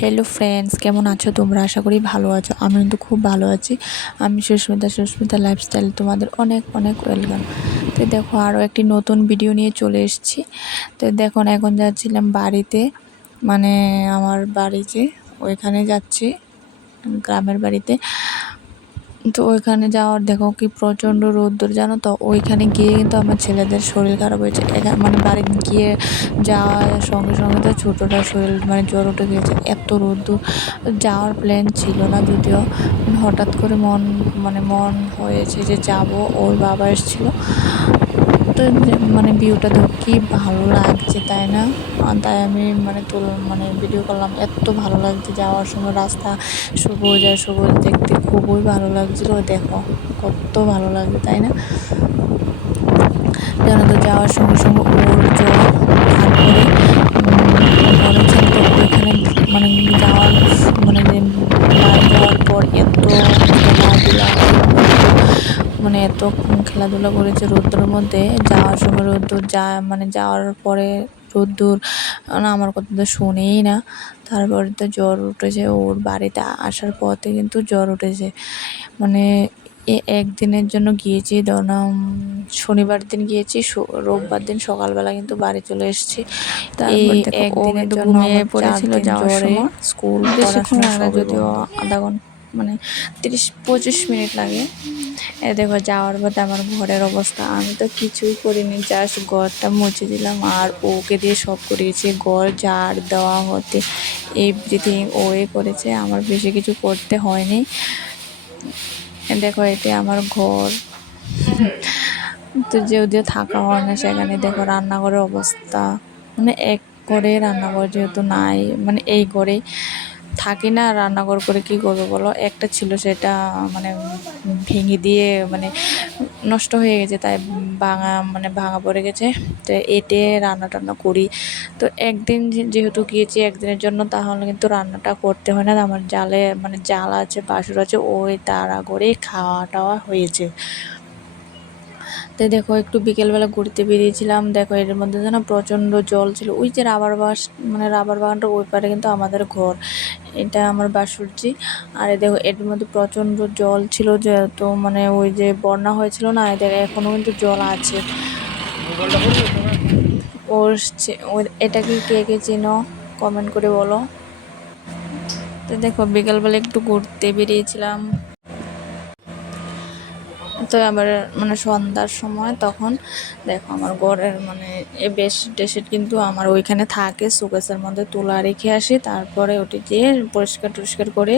Hello friends, কেমন আছো তোমরা? আশা করি ভালো আছো। আমি কিন্তু খুব ভালো আছি। আমি সুস্মিতা লাইফস্টাইল, তোমাদের অনেক অনেক ওয়েলকাম। তো দেখো, আরও একটি নতুন ভিডিও নিয়ে চলে এসেছি। তো দেখো, এখন যাচ্ছিলাম বাড়িতে, মানে আমার বাড়ি যে ওইখানে যাচ্ছি, গ্রামের বাড়িতে। তো ওইখানে যাওয়ার দেখো কি প্রচণ্ড রোদ্দুর, জানো তো। ওইখানে গিয়ে কিন্তু আমার ছেলেদের শরীর খারাপ হয়েছে। মানে বাড়ি গিয়ে যাওয়ার সঙ্গে সঙ্গে তো ছোটোটার শরীর মানে জ্বর উঠে গিয়েছে, এত রোদ্দুর। যাওয়ার প্ল্যান ছিল না যদিও, হঠাৎ করে মন হয়েছে যে যাব। ওর বাবা এসেছিলো, তো মানে ভিউটা দেখো কি ভালো লাগছে, তাই না? তাই আমি ভিডিও করলাম। এত ভালো লাগছে, যাওয়ার সময় রাস্তা সবুজ আর সবুজ, দেখতে খুবই ভালো লাগছিল। দেখো কত ভালো লাগছে, তাই না? জানো তো, যাওয়ার সঙ্গে সঙ্গে ওর জ্বর, তারপরে ঘরে ছিল তো ওইখানে, মানে যাওয়ার যে বাড়ি যাওয়ার পর এত খেলাধুলা এত খেলাধুলা করেছে রোদ্দুরের মধ্যে। যাওয়ার সময় রোদ্দুর, যাওয়ার পরে রোদ্দুর, আমার কথা তো শুনেই না। তারপরে তো জ্বর উঠেছে, ওর বাড়িতে আসার পথে কিন্তু জ্বর উঠেছে। মানে একদিনের জন্য গিয়েছি, ধরলাম শনিবার দিন গিয়েছি, রোববার দিন সকালবেলা কিন্তু বাড়ি চলে এসেছি। এই একদিনের জন্য ঘুমিয়ে আমার 4 পড়েছিল দিন যাওয়ার জ্বরে, সময়। স্কুল বেশিক্ষণ পড়াশোনা লাগে না, সবই যদিও বন্ধ। আধা ঘন্টা 30-25 মিনিট লাগে। দেখো, যাওয়ার পথে আমার ঘরের অবস্থা, আমি তো কিছুই করিনি, জাস্ট ঘরটা মুছে দিলাম আর ওকে দিয়ে সব করিয়েছি। ঘর ঝাড় দেওয়া হতে এভরিথিং ওয়ে করেছে, আমার বেশি কিছু করতে হয়নি। দেখো, এটা আমার ঘর। তো যদিও থাকা হয় না সেখানে। দেখো রান্নাঘরের অবস্থা, এক ঘরে রান্নাঘর যেহেতু নাই, এই ঘরে থাকি না, রান্নাঘর করে কি করবো বলো। একটা ছিল, সেটা ভেঙে দিয়ে নষ্ট হয়ে গেছে, তাই ভাঙা পড়ে গেছে। তো এতে রান্না টান্না করি। তো একদিন যেহেতু গিয়েছি একদিনের জন্য, তাহলে কিন্তু রান্নাটা করতে হয় না। আমার জাল আছে, বাসুর আছে, ওই তাড়া করে খাওয়া টাওয়া হয়েছে। তো দেখো, একটু বিকেলবেলা ঘুরতে বেরিয়েছিলাম। দেখো, এর মধ্যে যেন প্রচণ্ড জল ছিল। ওই যে রাবার বাগানটা ওই পারে কিন্তু আমাদের ঘর, এটা আমার বাসুরজি। আর দেখো, এর মধ্যে প্রচণ্ড জল ছিল, যেহেতু ওই যে বন্যা হয়েছিল না, এদের এখনও কিন্তু জল আছে। এটা কি কে কে চিনো কমেন্ট করে বলো। তো দেখো, বিকেলবেলা একটু ঘুরতে বেরিয়েছিলাম। তো আবার সন্ধ্যার সময় তখন দেখো, আমার ঘরের এ বেডশিট কিন্তু আমার ওইখানে থাকে, শোকেসের মধ্যে তুলা রেখে আসি, তারপরে ওটি দিয়ে পরিষ্কার করে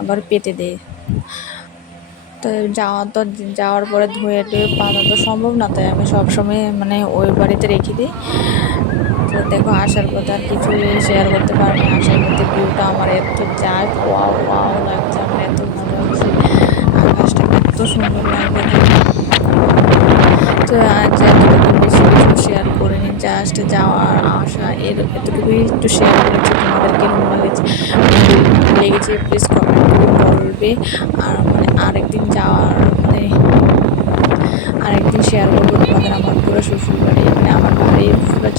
আবার পেতে দিই। তো যাওয়ার পরে ধুয়ে টুয়ে পাতা তো সম্ভব না, তাই আমি সবসময় ওই বাড়িতে রেখে দিই। তো দেখো, আসার পথে আর কিছু শেয়ার করতে পারিনি। আসার পথে ভিউটা আমার এত যায়, ওয়াও ওয়াও লাগছে, আমার এত ভালো লাগছে, আকাশটা কত সুন্দর লাগছে, তাই না? তো আজ এতটুকু, বেশি কিছু শেয়ার করিনি, জাস্ট যাওয়ার আসা এতটুকুই একটু শেয়ার করেছি। তোমাদের কেমন লেগেছে প্লিজ কমেন্ট করে বলবে। আর আরেকদিন আরেকদিন শেয়ার করবো তোমাদের আমার পুরো শ্বশুর বাড়ি, আমার বাড়ির পুরো